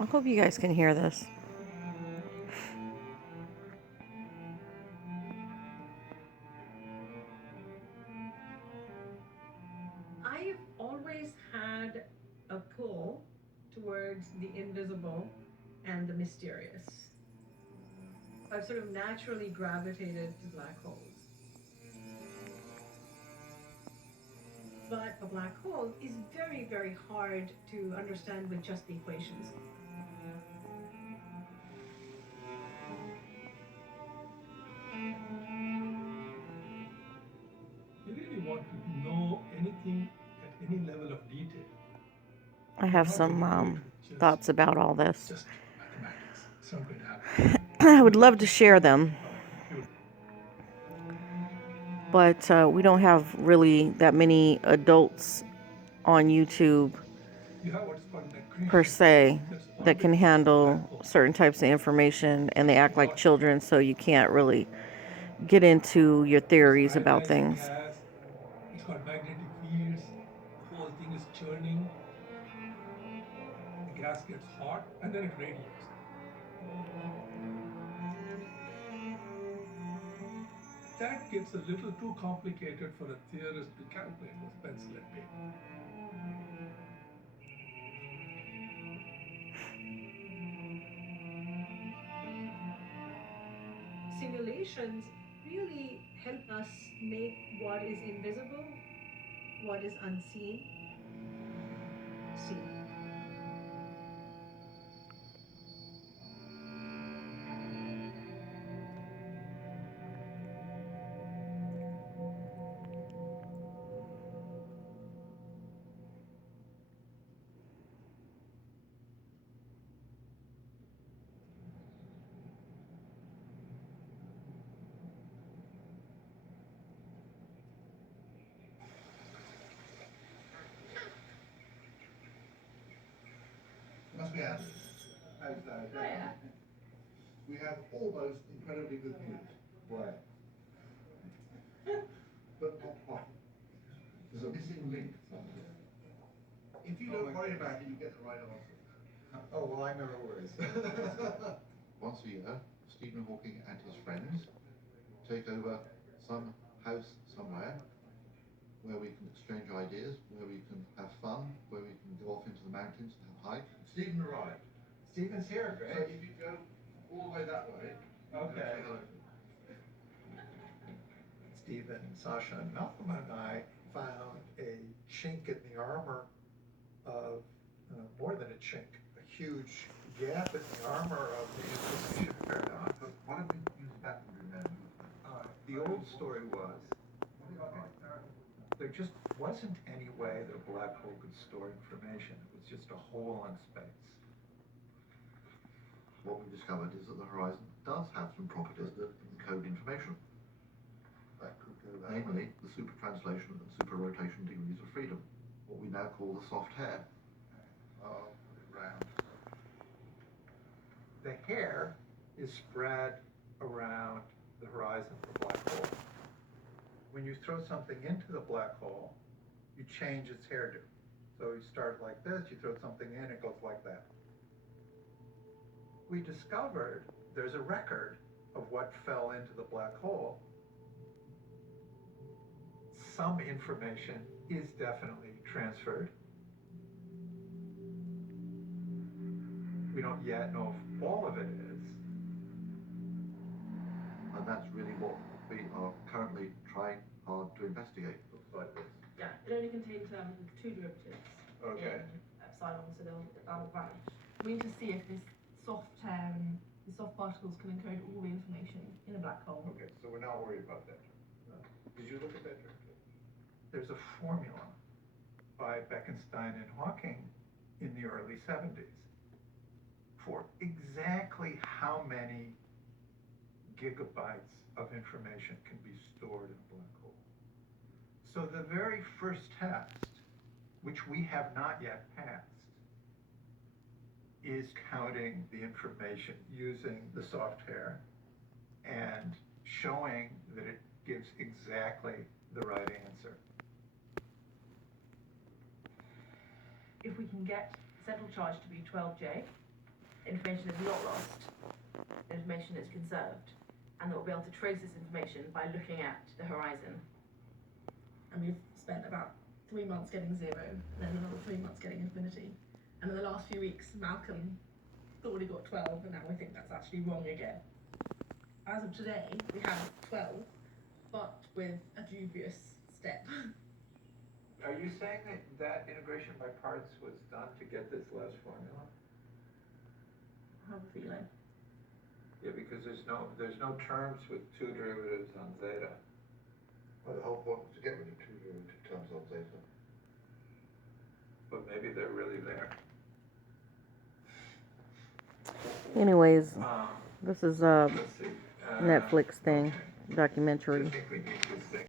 I hope you guys can hear this. I've always had a pull towards the invisible and the mysterious. I've sort of naturally gravitated to black holes. But a black hole is very, very hard to understand with just the equations. You really want to know anything at any level of detail. I You're have not going some to do it with thoughts about all this. just mathematics. It's not going to happen. I You would have love to to share think them, of computing. but we don't have really that many adults on YouTube You have what's called an per accretion se that's that can orbiting the black handle hole. certain types of information, and they It's act a like lot bigger. children, so you can't really get into your It's theories about ionizing things. gas. It's got magnetic fields. The whole thing is churning. The gas gets hot and then it radiates. That gets a little too complicated for a theorist to calculate with pencil and paper. Simulations really help us make what is invisible, what is unseen, seen. Must be Andy. How's that? Oh, yeah. We have almost incredibly good news. Why? But not quite. There's a missing link somewhere. If you don't worry about it, you get the right answer. Oh, well, I never worry. Once a year, Stephen Hawking and his friends take over some house somewhere where we can exchange ideas, where we can have fun, where we can go off into the mountains and have hikes. Stephen arrived. Stephen's here, Greg. So if you go all the way that way, okay. Stephen, Sasha, and Malcolm and I found a chink in the armor of, more than a chink, a huge gap in the armor of the Inquisition paradigm. But why don't we use that to remember? The old story was there just wasn't any way that a black hole could store information. It was just a hole in space. What we discovered is that the horizon does have some properties that encode information. That could go that namely, the supertranslation and superrotation degrees of freedom, what we now call the soft hair. Round. The hair is spread around the horizon of the black hole. When you throw something into the black hole, you change its hairdo. So you start like this, you throw something in, it goes like that. We discovered there's a record of what fell into the black hole. Some information is definitely transferred. We don't yet know if all of it is. And that's really what we are currently trying hard to investigate. Looks like this. Yeah, it only contains two derivatives. Okay. In epsilon, so that'll vanish. We need to see if this soft hair and the soft particles can encode all the information in a black hole. Okay, so we're not worried about that. Did you look at that? There's a formula by Bekenstein and Hawking in the early 70s for exactly how many gigabytes of information can be stored in a black hole. So the very first test, which we have not yet passed, is counting the information using the soft hair and showing that it gives exactly the right answer. If we can get central charge to be 12J, information is not lost, information is conserved, and that we'll be able to trace this information by looking at the horizon. And we've spent about 3 months getting 0, and then another 3 months getting infinity. And in the last few weeks, Malcolm thought he got 12, and now we think that's actually wrong again. As of today, we have 12, but with a dubious step. Are you saying that that integration by parts was done to get this last formula? I have a feeling. Yeah, because there's no terms with 2 derivatives on zeta. Well, the whole point was to get rid of 2 derivative terms of zeta. But maybe they're really there. Anyways, Um, this is a let's see. Netflix thing, Okay. I documentary. think we need this thing.